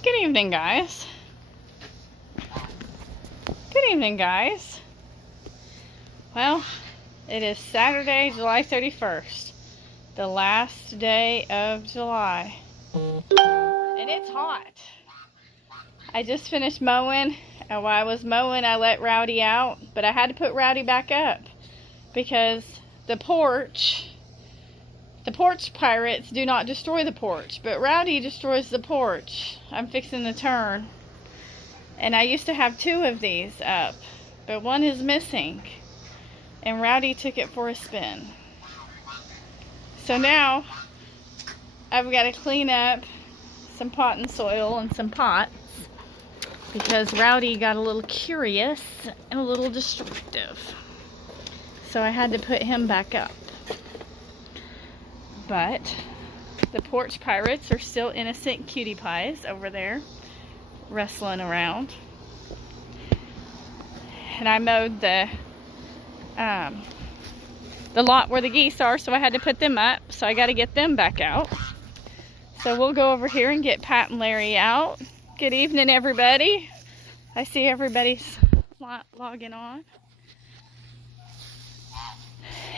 Good evening, guys. Good evening, guys. Well, it is Saturday, July 31st, the last day of July, and it's hot. I just finished mowing, and while I was mowing, I let Rowdy out, but I had to put Rowdy back up because the porch pirates do not destroy the porch, but Rowdy destroys the porch. I'm fixing to turn, and I used to have 2 of these up, but one is missing, and Rowdy took it for a spin. So now I've got to clean up some pot and soil and some pots because Rowdy got a little curious and a little destructive. So I had to put him back up. But the porch pirates are still innocent cutie pies over there wrestling around. And I mowed the lot where the geese are, so I had to put them up. So I got to get them back out. So we'll go over here and get Pat and Larry out. Good evening, everybody. I see everybody's logging on.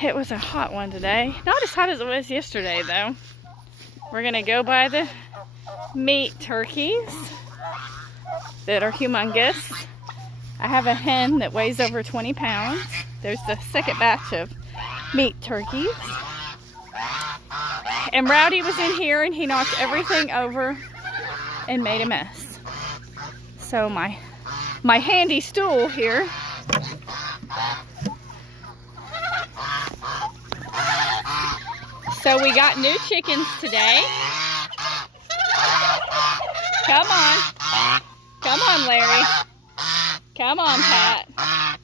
It was a hot one today. Not as hot as it was yesterday, though. We're going to go by the meat turkeys that are humongous. I have a hen that weighs over 20 pounds. There's the second batch of meat turkeys. And Rowdy was in here and he knocked everything over and made a mess. So my handy stool here So we got new chickens today. Come on. Come on, Larry. Come on, Pat.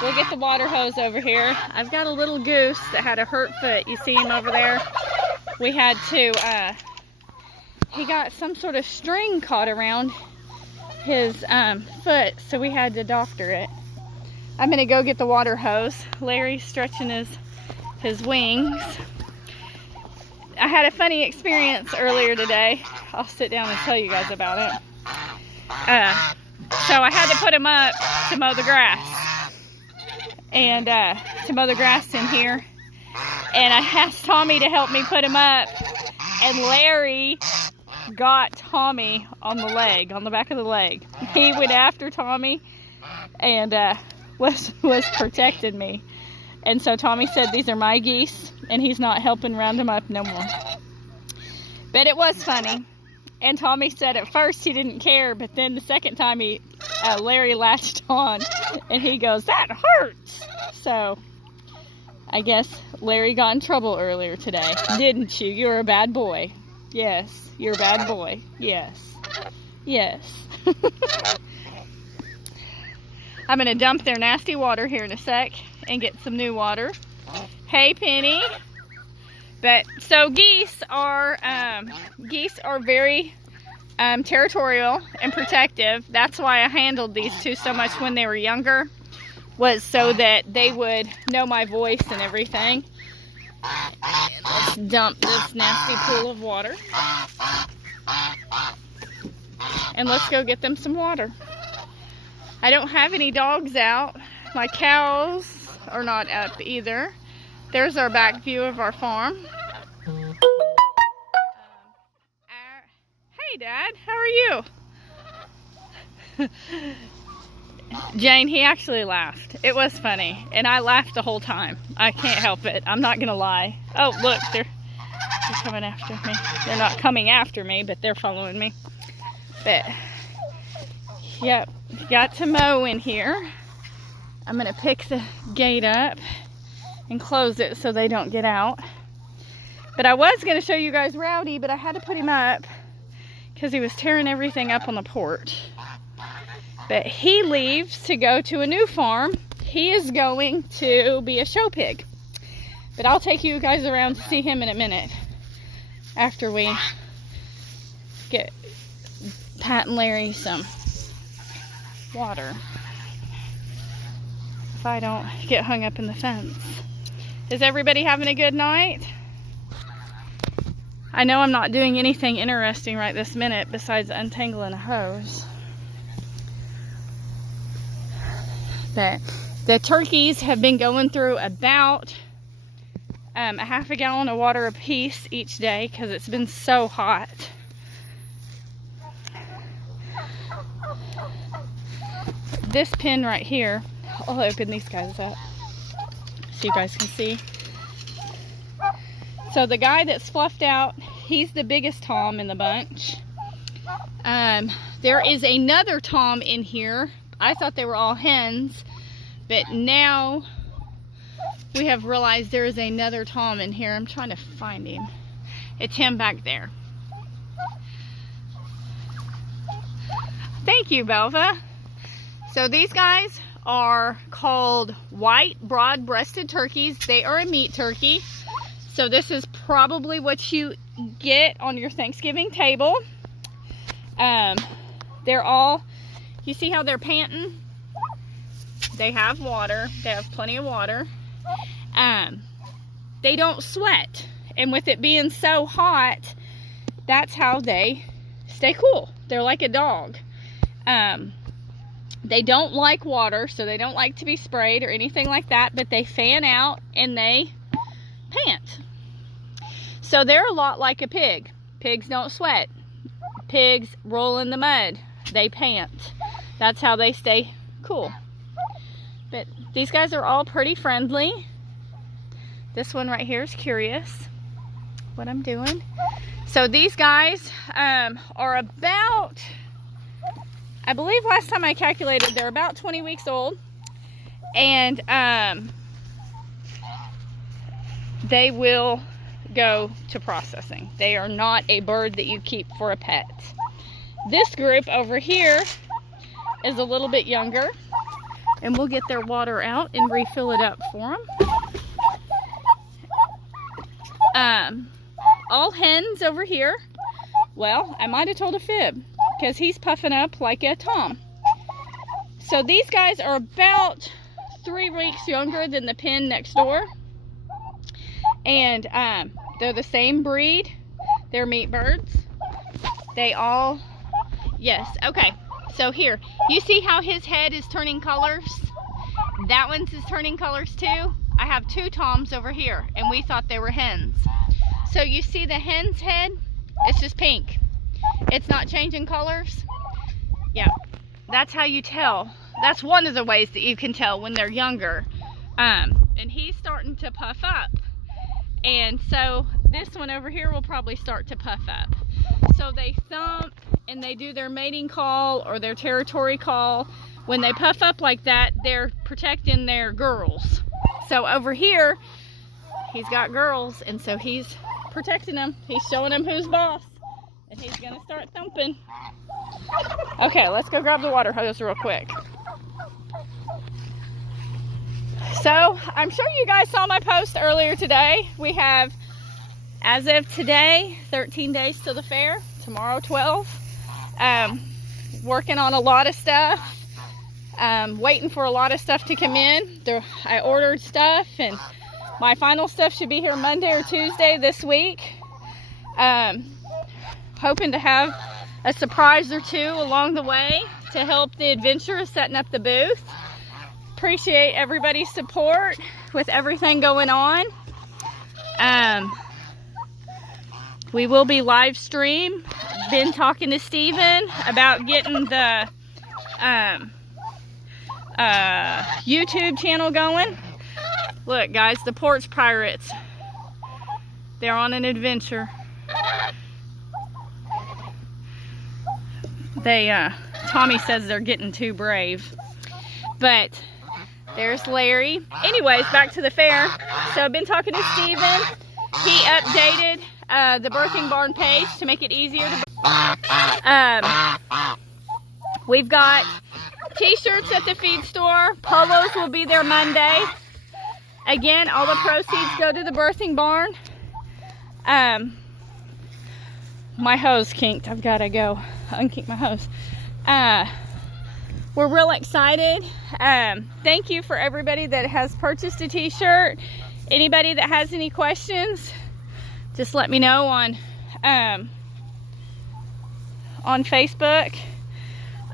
We'll get the water hose over here. I've got a little goose that had a hurt foot. You see him over there? We had to, he got some sort of string caught around his foot, so we had to doctor it. I'm going to go get the water hose. Larry's stretching his wings. I had a funny experience earlier today. I'll sit down and tell you guys about it. So I had to put him up to mow the grass. And to mow the grass in here. And I asked Tommy to help me put him up. And Larry got Tommy on the leg, on the back of the leg. He went after Tommy and was protecting me. And so Tommy said, these are my geese, and he's not helping round them up no more. But it was funny. And Tommy said at first he didn't care, but then the second time Larry latched on, and he goes, that hurts! So, I guess Larry got in trouble earlier today. Didn't you? You're a bad boy. Yes, you're a bad boy. Yes. Yes. I'm going to dump their nasty water here in a sec and get some new water. Hey, Penny. But so geese are very territorial and protective. That's why I handled these 2 so much when they were younger, was so that they would know my voice and everything. And let's dump this nasty pool of water. And let's go get them some water. I don't have any dogs out. My cows are not up either. There's our back view of our farm. Hey, Dad, how are you? Jane, he actually laughed. It was funny, and I laughed the whole time. I can't help it. I'm not gonna lie. Oh, look, they're coming after me. They're not coming after me, but they're following me. But, yep, got to mow in here. I'm gonna pick the gate up and close it so they don't get out. But I was gonna show you guys Rowdy, but I had to put him up because he was tearing everything up on the porch. But he leaves to go to a new farm. He is going to be a show pig. But I'll take you guys around to see him in a minute after we get Pat and Larry some water. If I don't get hung up in the fence. Is everybody having a good night? I know I'm not doing anything interesting right this minute besides untangling a hose. But the turkeys have been going through about a half a gallon of water a piece each day because it's been so hot. This pen right here, I'll open these guys up so you guys can see. So the guy that's fluffed out, he's the biggest tom in the bunch. There is another tom in here. I thought they were all hens, but now we have realized there is another tom in here. I'm trying to find him. It's him back there. Thank you, Belva. So these guys are called white broad-breasted turkeys. They are a meat turkey. So this is probably what you get on your Thanksgiving table. They're all, you see how they're panting? They have water. They have plenty of water. They don't sweat. And with it being so hot, that's how they stay cool. They're like a dog. They don't like water, so they don't like to be sprayed or anything like that, but they fan out and they pant. So they're a lot like a pig. Pigs don't sweat. Pigs roll in the mud. They pant. That's how they stay cool. But these guys are all pretty friendly. This one right here is curious what I'm doing. So these guys are about, I believe last time I calculated, they're about 20 weeks old. And they will go to processing. They are not a bird that you keep for a pet. This group over here is a little bit younger, and we'll get their water out and refill it up for them. All hens over here. Well, I might have told a fib because he's puffing up like a tom. So these guys are about 3 weeks younger than the pen next door. And they're the same breed. They're meat birds. They all, yes, okay. So here, you see how his head is turning colors? That one's is turning colors too. I have 2 toms over here, and we thought they were hens. So you see the hen's head? It's just pink. It's not changing colors. Yeah, that's how you tell. That's one of the ways that you can tell when they're younger. And he's starting to puff up. And so this one over here will probably start to puff up. So they thump and they do their mating call or their territory call. When they puff up like that, they're protecting their girls. So over here, he's got girls, and so he's protecting them. He's showing them who's boss, and he's gonna start thumping. Okay, let's go grab the water hose real quick. So, I'm sure you guys saw my post earlier today. We have, as of today, 13 days to the fair. Tomorrow, 12. Working on a lot of stuff. Waiting for a lot of stuff to come in. I ordered stuff, and my final stuff should be here Monday or Tuesday this week. Hoping to have a surprise or two along the way to help the adventure of setting up the booth. Appreciate everybody's support with everything going on. We will be live stream. Been talking to Steven about getting the YouTube channel going. Look guys, the Porch Pirates. They're on an adventure. Tommy says they're getting too brave. But there's Larry. Anyways, back to the fair. So I've been talking to Steven. He updated the Birthing Barn page to make it easier to we've got t-shirts at the feed store. Polos will be there Monday. Again, all the proceeds go to the Birthing Barn. My hose kinked. I've got to go unkink my hose. We're real excited. Thank you for everybody that has purchased a t-shirt. Anybody that has any questions, just let me know on on Facebook,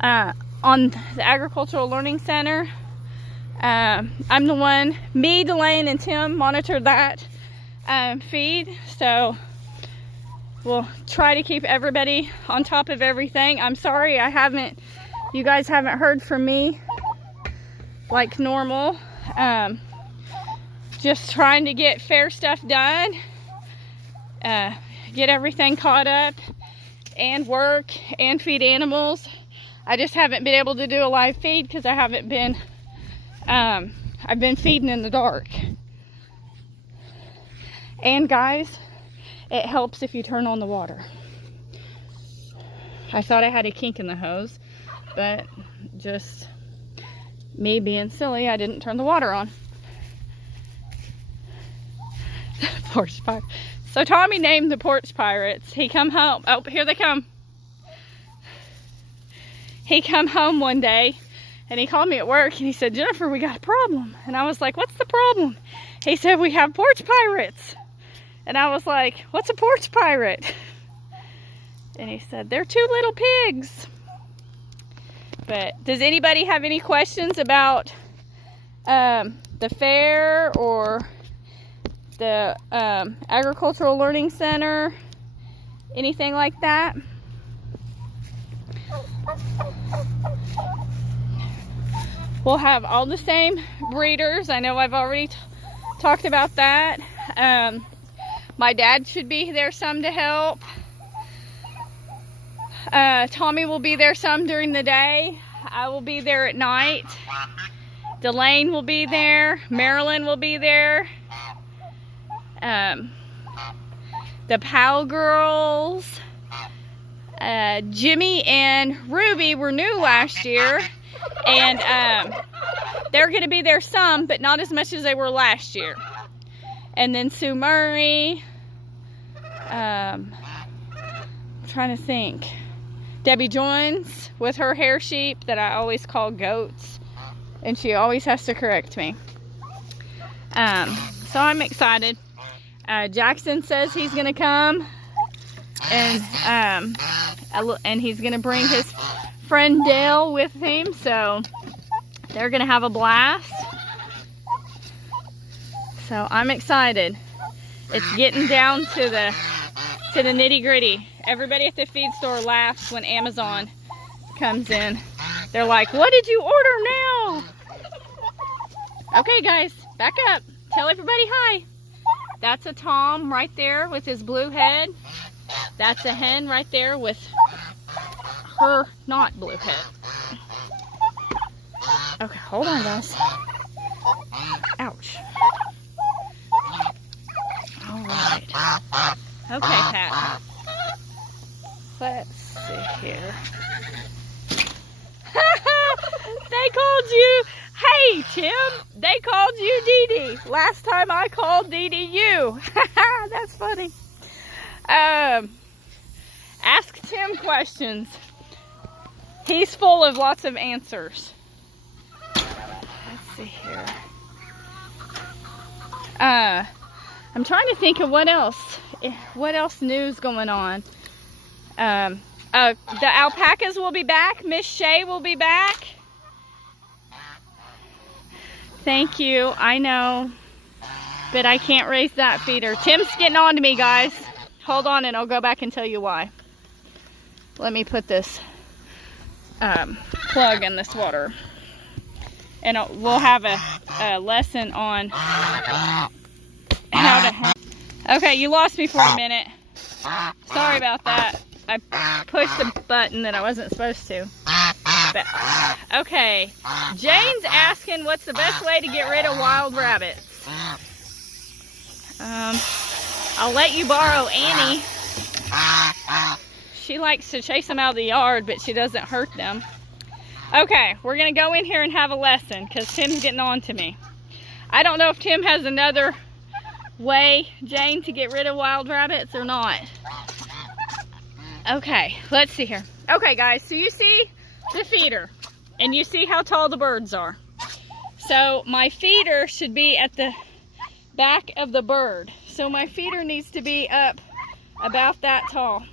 on the Agricultural Learning Center. I'm the one, me, Delane, and Tim monitor that feed, so we'll try to keep everybody on top of everything. I'm sorry you guys haven't heard from me like normal. Just trying to get fair stuff done, get everything caught up, and work and feed animals. I just haven't been able to do a live feed because I haven't been, I've been feeding in the dark. And guys, it helps if you turn on the water. I thought I had a kink in the hose, but just me being silly, I didn't turn the water on. Porch pirate. So Tommy named the porch pirates. He come home. Oh, here they come. He come home one day and he called me at work and he said, Jennifer, we got a problem. And I was like, what's the problem? He said, we have porch pirates. And I was like, what's a porch pirate? And he said, they're two little pigs. But does anybody have any questions about the fair or the Agricultural Learning Center, anything like that? We'll have all the same breeders. I know I've already talked about that. My dad should be there some to help. Tommy will be there some during the day. I will be there at night. Delane will be there. Marilyn will be there. The Powell girls. Jimmy and Ruby were new last year. And they're going to be there some, but not as much as they were last year. And then Sue Murray. I'm trying to think. Debbie Jones with her hair sheep that I always call goats. And she always has to correct me. So I'm excited. Jackson says he's going to come. And he's going to bring his friend Dale with him. So they're going to have a blast. So I'm excited. It's getting down to the nitty gritty. Everybody at the feed store laughs when Amazon comes in. They're like, what did you order now? Okay guys, back up. Tell everybody hi. That's a Tom right there with his blue head. That's a hen right there with her not blue head. Okay, hold on guys. Ouch. Alright. Okay, Pat. Let's see here. They called you, hey Tim, they called you Dee Dee. Last time I called Dee Dee you. That's funny. Ask Tim questions. He's full of lots of answers. Let's see here. I'm trying to think of what else news going on. The alpacas will be back. Miss Shay will be back. Thank you. I know, but I can't raise that feeder. Tim's getting on to me, guys. Hold on, and I'll go back and tell you why. Let me put this plug in this water, and we'll have a lesson on how to. Okay, you lost me for a minute. Sorry about that. I pushed a button that I wasn't supposed to. But, okay, Jane's asking what's the best way to get rid of wild rabbits. I'll let you borrow Annie. She likes to chase them out of the yard, but she doesn't hurt them. Okay, we're going to go in here and have a lesson because Tim's getting on to me. I don't know if Tim has another way, Jane, to get rid of wild rabbits or not. Okay, let's see here. Okay, guys, so you see the feeder, and you see how tall the birds are. So my feeder should be at the back of the bird. So my feeder needs to be up about that tall.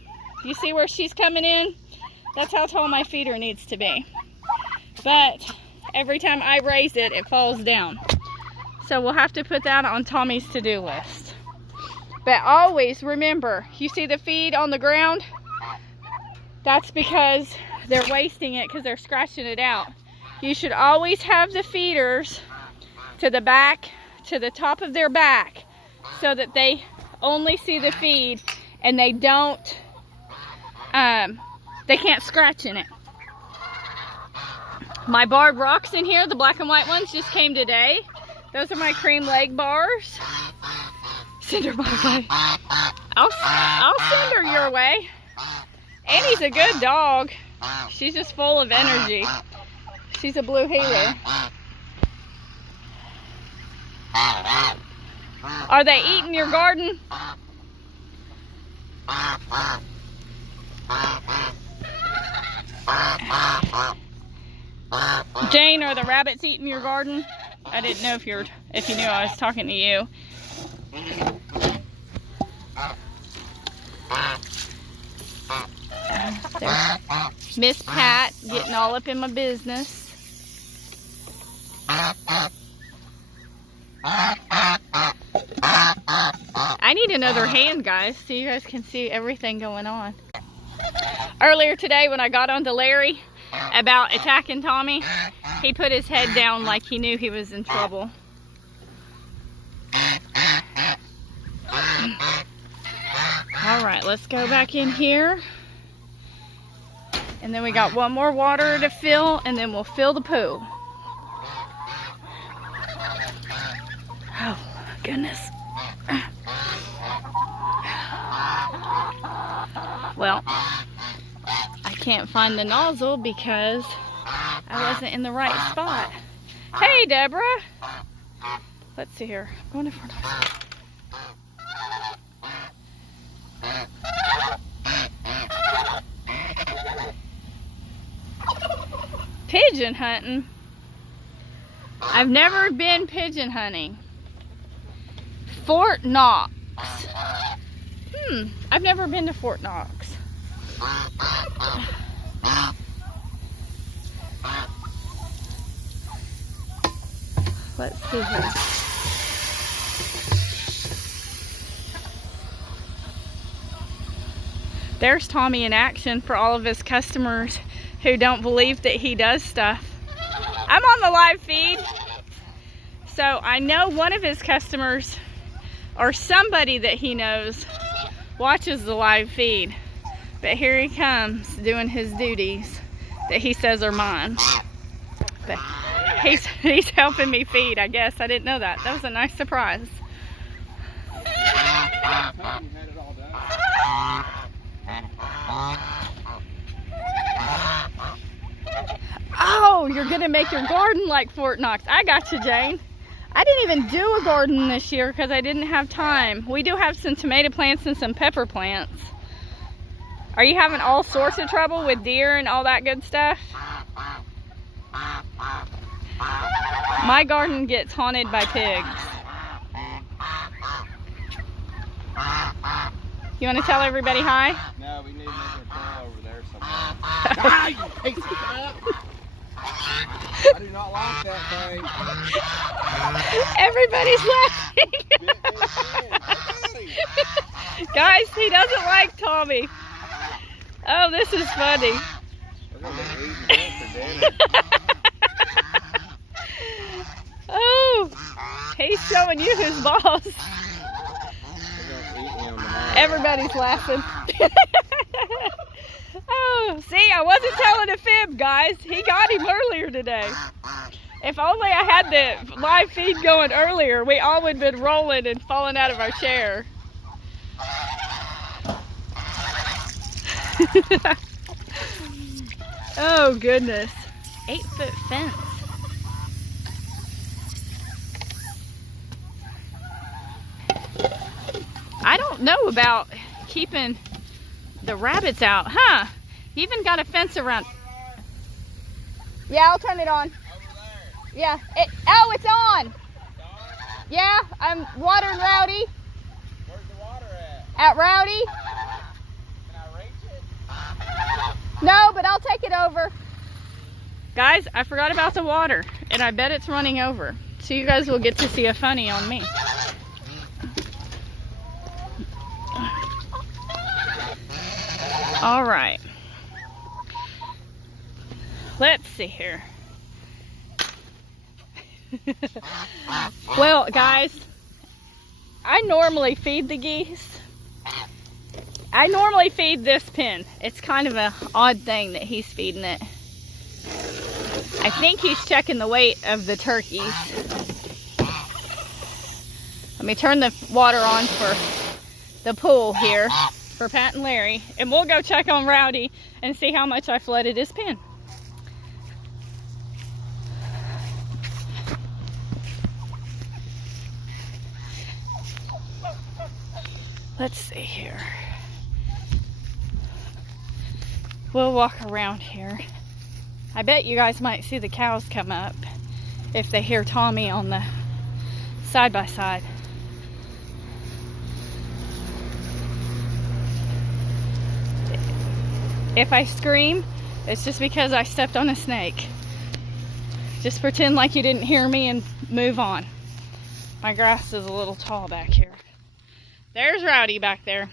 You see where she's coming in? That's how tall my feeder needs to be. But every time I raise it, it falls down. So we'll have to put that on Tommy's to-do list. But always remember, you see the feed on the ground? That's because they're wasting it because they're scratching it out. You should always have the feeders to the back, to the top of their back, so that they only see the feed and they don't, they can't scratch in it. My barred rocks in here, the black and white ones, just came today. Those are my cream leg bars. Send her my way. I'll send her your way. Annie's a good dog. She's just full of energy. She's a blue heeler. Are they eating your garden? Jane, are the rabbits eating your garden? I didn't know if you knew I was talking to you. There's Miss Pat getting all up in my business. I need another hand, guys, so you guys can see everything going on. Earlier today when I got on to Larry about attacking Tommy, he put his head down like he knew he was in trouble. Alright, let's go back in here. And then we got one more water to fill, and then we'll fill the pool. Oh, goodness. Well, I can't find the nozzle because I wasn't in the right spot. Hey, Deborah. Let's see here. I'm going for a nozzle. Pigeon hunting? I've never been pigeon hunting. Fort Knox. I've never been to Fort Knox. Let's see here. There's Tommy in action for all of his customers who don't believe that he does stuff. I'm on the live feed, so I know one of his customers or somebody that he knows watches the live feed. But here he comes doing his duties that he says are mine. But he's helping me feed, I guess. I didn't know that. That was a nice surprise. Oh, you're gonna make your garden like Fort Knox. I got you, Jane. I didn't even do a garden this year because I didn't have time. We do have some tomato plants and some pepper plants. Are you having all sorts of trouble with deer and all that good stuff? My garden gets haunted by pigs. You want to tell everybody hi? No, we need another girl over there somewhere. Ah, you piece of crap! I do not like that thing. Everybody's laughing. Guys, he doesn't like Tommy. Oh, this is funny. We're gonna be eating for dinner. Oh, he's showing you his boss. We're gonna eat him tomorrow. Everybody's laughing. Oh, see, I wasn't telling a fib, guys. He got him earlier today. If only I had the live feed going earlier, we all would have been rolling and falling out of our chair. Oh, goodness. 8-foot fence. I don't know about keeping the rabbits out, huh? You even got a fence around. Yeah, I'll turn it on. Yeah. Oh, it's on. Yeah, I'm watering Rowdy. Where's the water at? At Rowdy. but I'll take it over. Guys, I forgot about the water, and I bet it's running over. So you guys will get to see a funny on me. All right. Let's see here. Well, guys, I normally feed the geese. I normally feed this pen. It's kind of an odd thing that he's feeding it. I think he's checking the weight of the turkeys. Let me turn the water on for the pool here for Pat and Larry, and we'll go check on Rowdy and see how much I flooded his pen. Let's see here. We'll walk around here. I bet you guys might see the cows come up if they hear Tommy on the side-by-side. If I scream, it's just because I stepped on a snake. Just pretend like you didn't hear me and move on. My grass is a little tall back here. There's Rowdy back there.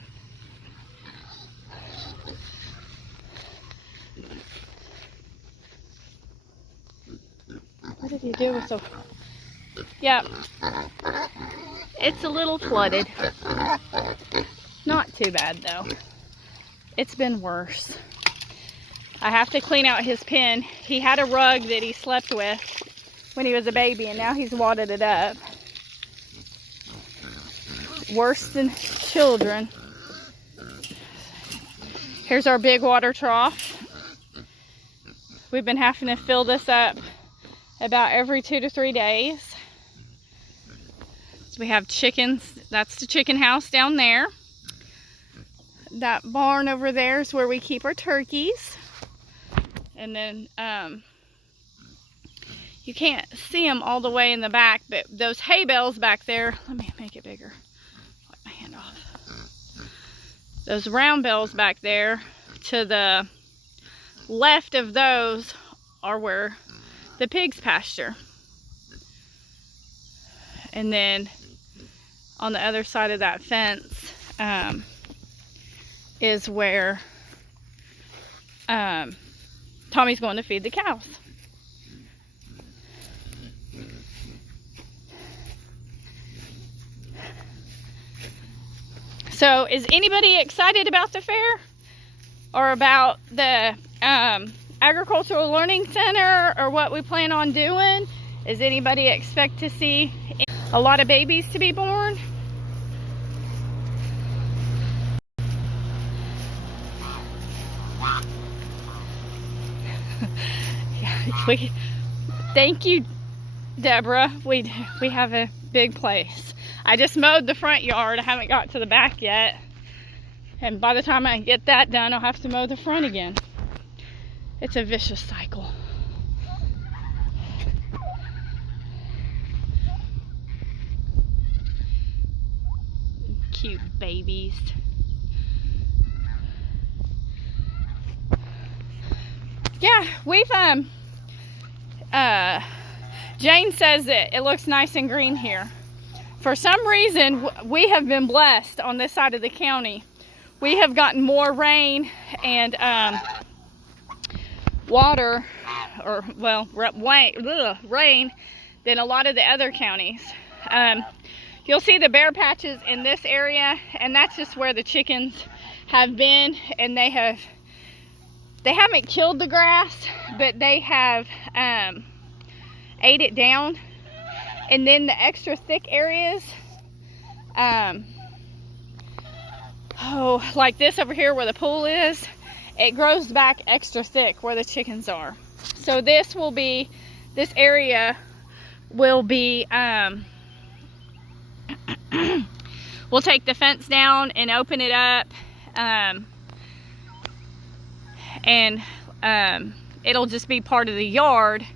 What did he do with the... Yep. It's a little flooded. Not too bad though. It's been worse. I have to clean out his pen. He had a rug that he slept with when he was a baby, and now he's wadded it up. Worse than children. Here's our big water trough. We've been having to fill this up about every 2 to 3 days. So we have chickens. That's the chicken house down there. That barn over there is where we keep our turkeys. And then you can't see them all the way in the back, but those hay bales back there, let me make it bigger. Wipe my hand off. Those round bales back there to the left of those are where the pigs pasture. And then on the other side of that fence is where Tommy's going to feed the cows. So is anybody excited about the fair or about the Agricultural Learning Center or what we plan on doing? Does anybody expect to see a lot of babies to be born? Thank you, Deborah. We have a big place. I just mowed the front yard. I haven't got to the back yet. And by the time I get that done, I'll have to mow the front again. It's a vicious cycle. Cute babies. Yeah, we've Jane says that it looks nice and green here. For some reason, we have been blessed on this side of the county. We have gotten more rain and water, or well, rain than a lot of the other counties. You'll see the bare patches in this area, and that's just where the chickens have been, and they haven't killed the grass, but they have ate it down. And then the extra thick areas, like this over here where the pool is, it grows back extra thick where the chickens are. So this area will be, we'll take the fence down and open it up, and it'll just be part of the yard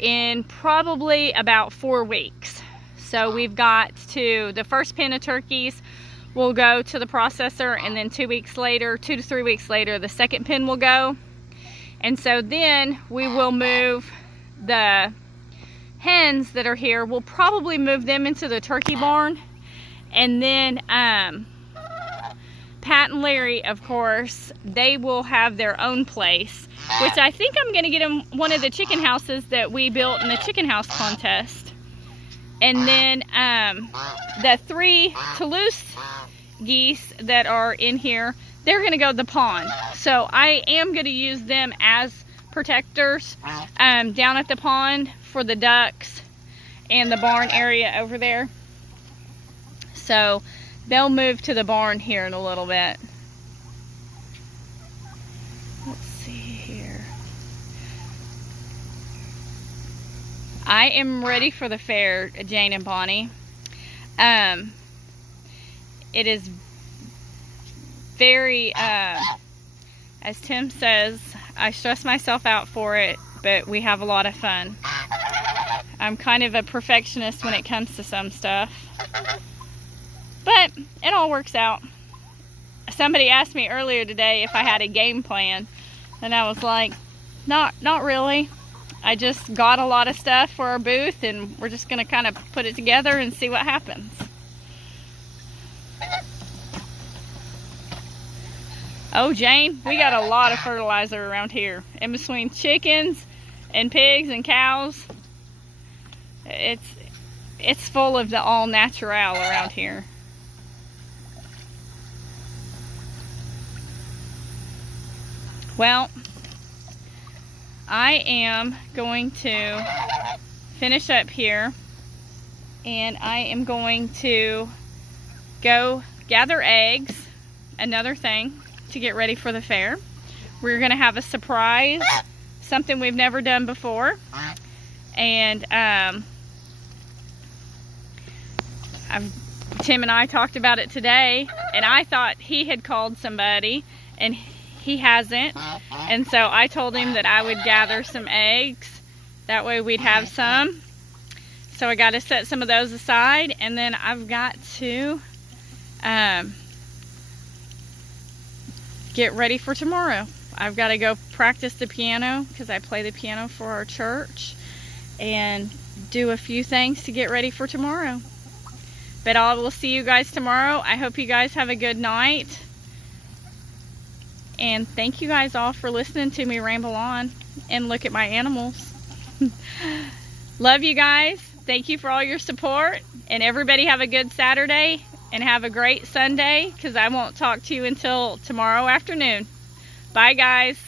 in probably about 4 weeks. So we've got the first pen of turkeys will go to the processor, and then 2 to 3 weeks later, the second pen will go. And so then we will move the hens that are here. We'll probably move them into the turkey barn. And then Pat and Larry, of course, they will have their own place, which I think I'm going to get them one of the chicken houses that we built in the chicken house contest. And then the 3 Toulouse geese that are in here, they're going to go to the pond. So I am going to use them as protectors down at the pond for the ducks and the barn area over there. So they'll move to the barn here in a little bit. Let's see here. I am ready for the fair, Jane and Bonnie. It is very, as Tim says, I stress myself out for it, but we have a lot of fun. I'm kind of a perfectionist when it comes to some stuff. But it all works out. Somebody asked me earlier today if I had a game plan, and I was like, not really. I just got a lot of stuff for our booth, and we're just gonna kind of put it together and see what happens. Oh, Jane, we got a lot of fertilizer around here. In between chickens and pigs and cows, it's full of the all natural around here. Well, I am going to finish up here, and I am going to go gather eggs, another thing to get ready for the fair. We're going to have a surprise, something we've never done before, and Tim and I talked about it today, and I thought he had called somebody, and he hasn't. And so I told him that I would gather some eggs. That way we'd have some. So I got to set some of those aside. And then I've got to get ready for tomorrow. I've got to go practice the piano because I play the piano for our church. And do a few things to get ready for tomorrow. But I will see you guys tomorrow. I hope you guys have a good night. And thank you guys all for listening to me ramble on and look at my animals. Love you guys. Thank you for all your support. And everybody have a good Saturday and have a great Sunday, because I won't talk to you until tomorrow afternoon. Bye, guys.